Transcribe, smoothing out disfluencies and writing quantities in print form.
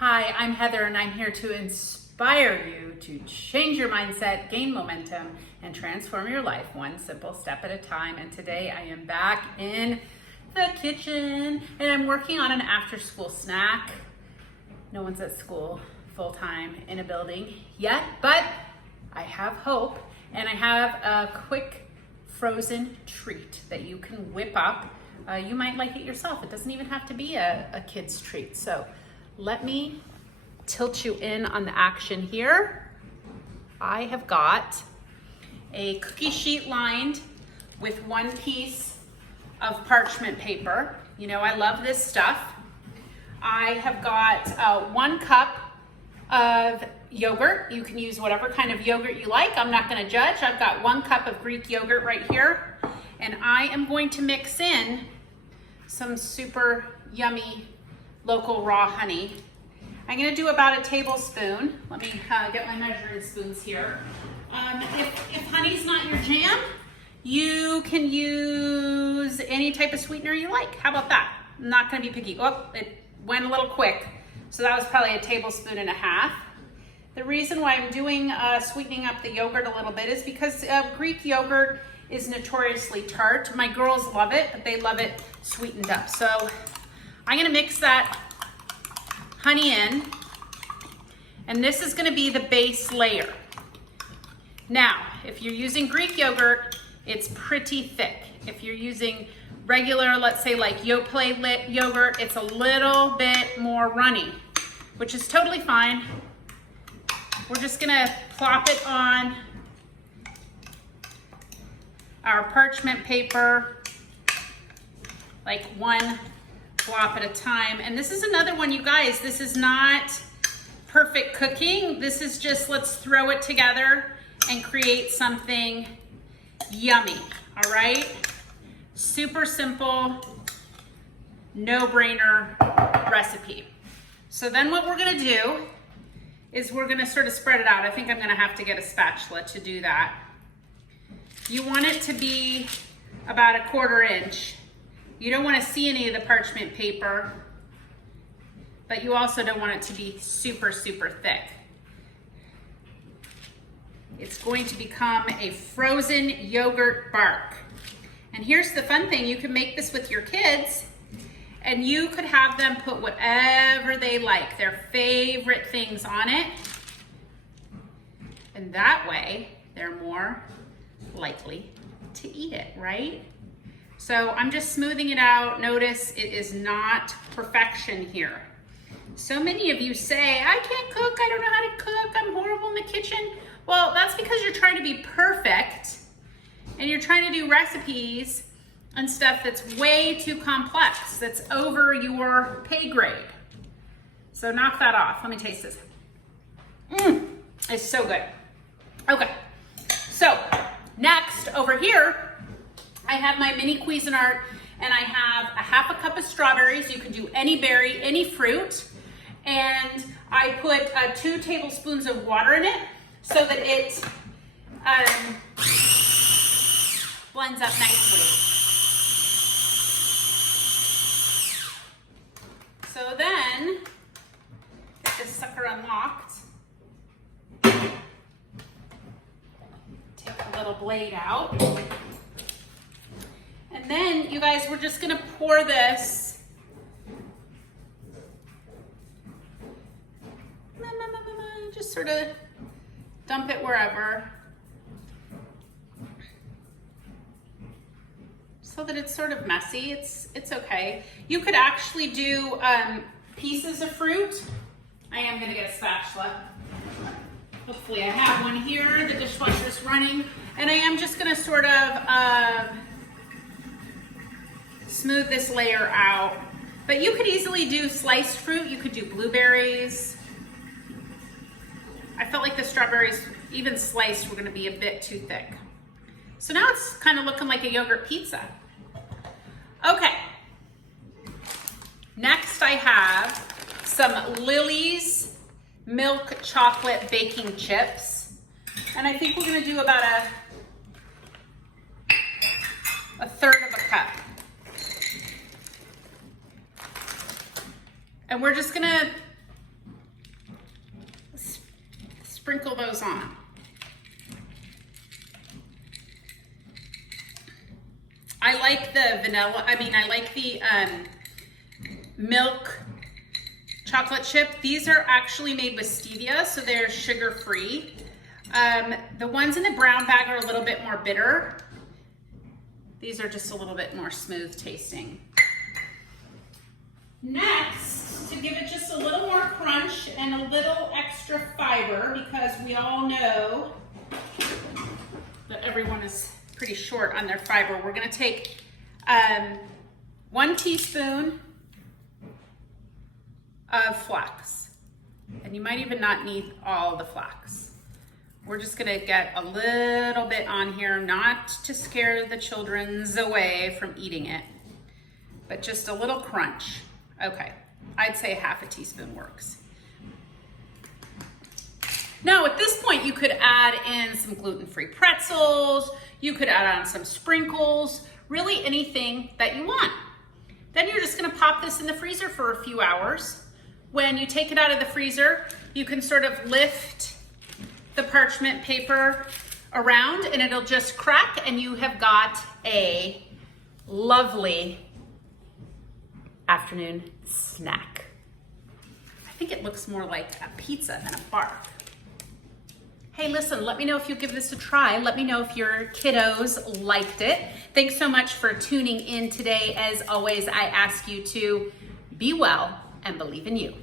Hi, I'm Heather and I'm here to inspire you to change your mindset, gain momentum, and transform your life one simple step at a time. And today I am back in the kitchen and I'm working on an after-school snack. No one's at school full-time in a building yet, but I have hope and I have a quick frozen treat that you can whip up. You might like it yourself. It doesn't even have to be a kid's treat. So let me tilt you in on the action here. I have got a cookie sheet lined with one piece of parchment paper. You know, I love this stuff. I have got 1 cup of yogurt. You can use whatever kind of yogurt you like. I'm not going to judge. I've got 1 cup of Greek yogurt right here. And I am going to mix in some super yummy local raw honey. I'm going to do about a tablespoon. Let me get my measuring spoons here. If honey's not your jam, you can use any type of sweetener you like. How about that? I'm not going to be picky. Oh, it went a little quick. So that was probably a tablespoon and a half. The reason why I'm doing sweetening up the yogurt a little bit is because Greek yogurt is notoriously tart. My girls love it, but they love it sweetened up. So I'm gonna mix that honey in, and this is gonna be the base layer. Now, if you're using Greek yogurt, it's pretty thick. If you're using regular, let's say like Yoplait yogurt, it's a little bit more runny, which is totally fine. We're just gonna plop it on our parchment paper, like 1 flop at a time. And this is another one, you guys, this is not perfect cooking. This is just, let's throw it together and create something yummy, all right? Super simple, no-brainer recipe. So then what we're gonna do is we're gonna sort of spread it out. I think I'm gonna have to get a spatula to do that. You want it to be about 1/4 inch. You don't want to see any of the parchment paper, but you also don't want it to be super, super thick. It's going to become a frozen yogurt bark. And here's the fun thing, you can make this with your kids and you could have them put whatever they like, their favorite things on it. And that way, they're more likely to eat it, right? So I'm just smoothing it out. Notice it is not perfection here. So many of you say, I can't cook, I don't know how to cook, I'm horrible in the kitchen. Well, that's because you're trying to be perfect and you're trying to do recipes and stuff that's way too complex, that's over your pay grade. So knock that off. Let me taste this. It's so good. Okay, so next, over here, I have my mini Cuisinart, and I have a 1/2 cup of strawberries. You can do any berry, any fruit. And I put 2 tablespoons of water in it so that it blends up nicely. So then, get this sucker unlocked. Take a little blade out. And then, you guys, we're just gonna pour this just sort of dump it wherever so that it's sort of messy. It's okay. You could actually do pieces of fruit. I am gonna get a spatula. Hopefully I have one here. The dishwasher's running. And I am just gonna sort of smooth this layer out. But you could easily do sliced fruit. You could do blueberries. I felt like the strawberries, even sliced, were gonna be a bit too thick. So now it's kind of looking like a yogurt pizza. Okay. Next I have some Lily's milk chocolate baking chips. And I think we're gonna do about a 1/3 of a cup. And we're just gonna sprinkle those on. I like the vanilla, I like the milk chocolate chip. These are actually made with stevia, so they're sugar-free. The ones in the brown bag are a little bit more bitter. These are just a little bit more smooth tasting. Next, to give it just a little more crunch and a little extra fiber, because we all know that everyone is pretty short on their fiber, we're gonna take 1 teaspoon of flax. And you might even not need all the flax. We're just gonna get a little bit on here, not to scare the children's away from eating it, but just a little crunch. Okay, I'd say half a teaspoon works. Now at this point, you could add in some gluten-free pretzels, you could add on some sprinkles, really anything that you want. Then you're just gonna pop this in the freezer for a few hours. When you take it out of the freezer, you can sort of lift the parchment paper around and it'll just crack and you have got a lovely afternoon snack. I think it looks more like a pizza than a bar. Hey, listen, let me know if you give this a try. Let me know if your kiddos liked it. Thanks so much for tuning in today. As always, I ask you to be well and believe in you.